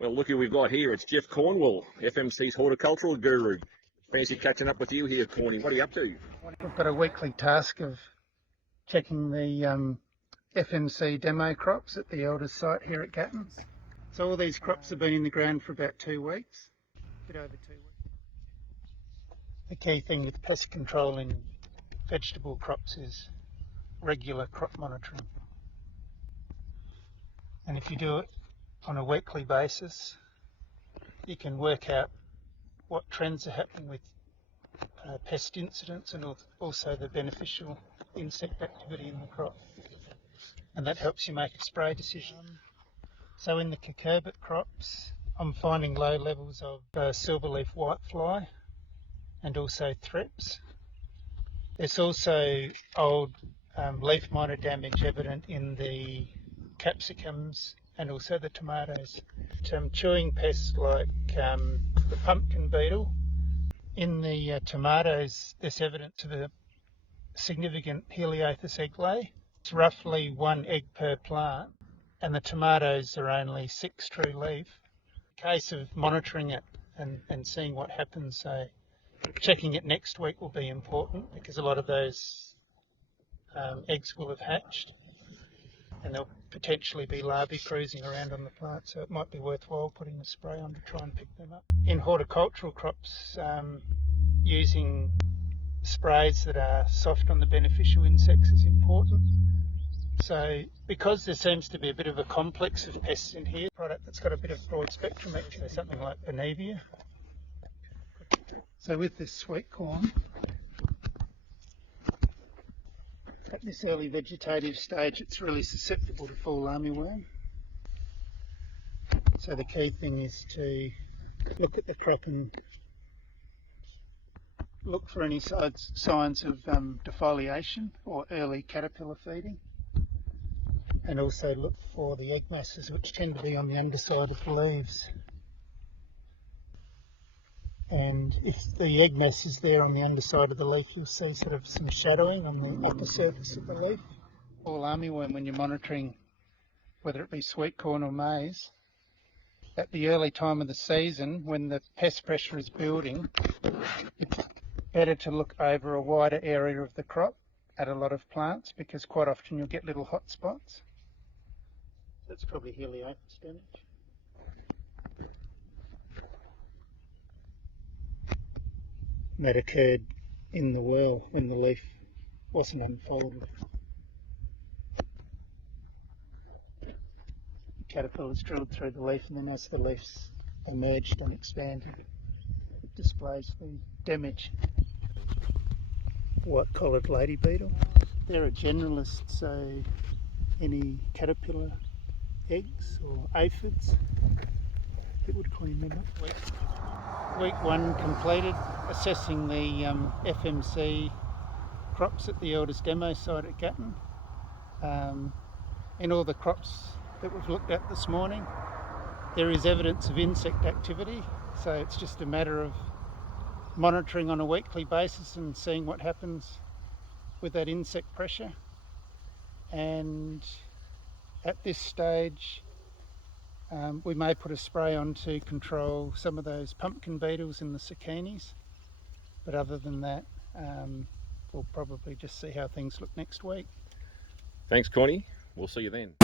Well, look who we've got here. It's Geoff Cornwell, FMC's horticultural guru. Fancy catching up with you here, Corny. What are you up to? We've got a weekly task of checking the FMC demo crops at the elders site here at Gatton. So all these crops have been in the ground for about 2 weeks, a bit over 2 weeks. The key thing with pest control in vegetable crops is regular crop monitoring. And if you do it on a weekly basis, you can work out what trends are happening with pest incidents and also the beneficial insect activity in the crop. And that helps you make a spray decision. So in the Cucur-BITS crops, I'm finding low levels of silverleaf whitefly and also thrips. There's also old leaf miner damage evident in the capsicums and also the tomatoes. Chewing pests like the pumpkin beetle. In the tomatoes, there's evidence of a significant Heliothis egg lay. It's roughly 1 egg per plant, and the tomatoes are only 6 true leaf. In case of monitoring it and seeing what happens, so checking it next week will be important because a lot of those eggs will have hatched and there'll potentially be larvae cruising around on the plant, so it might be worthwhile putting a spray on to try and pick them up. In horticultural crops, using sprays that are soft on the beneficial insects is important. So because there seems to be a bit of a complex of pests in here, product that's got a bit of broad spectrum actually, something like Benevia. So with this sweet corn, at this early vegetative stage, it's really susceptible to fall armyworm. So the key thing is to look at the crop and look for any signs of defoliation or early caterpillar feeding, and also look for the egg masses, which tend to be on the underside of the leaves. And if the egg mass is there on the underside of the leaf, you'll see sort of some shadowing on the upper surface of the leaf. Fall armyworm, when you're monitoring whether it be sweet corn or maize, at the early time of the season when the pest pressure is building, it's better to look over a wider area of the crop at a lot of plants because quite often you'll get little hot spots. That's probably Heliothis damage. That occurred in the whirl when the leaf wasn't unfolded. The caterpillars drilled through the leaf, and then as the leaves emerged and expanded, it displays the damage. White-collared lady beetle. They're a generalist, so any caterpillar eggs or aphids, it would clean them up. Week 1 completed, assessing the FMC crops at the elders demo site at Gatton. In all the crops that we've looked at this morning, there is evidence of insect activity, so it's just a matter of monitoring on a weekly basis and seeing what happens with that insect pressure. And at this stage, we may put a spray on to control some of those pumpkin beetles in the zucchinis, but other than that, we'll probably just see how things look next week. Thanks, Corny. We'll see you then.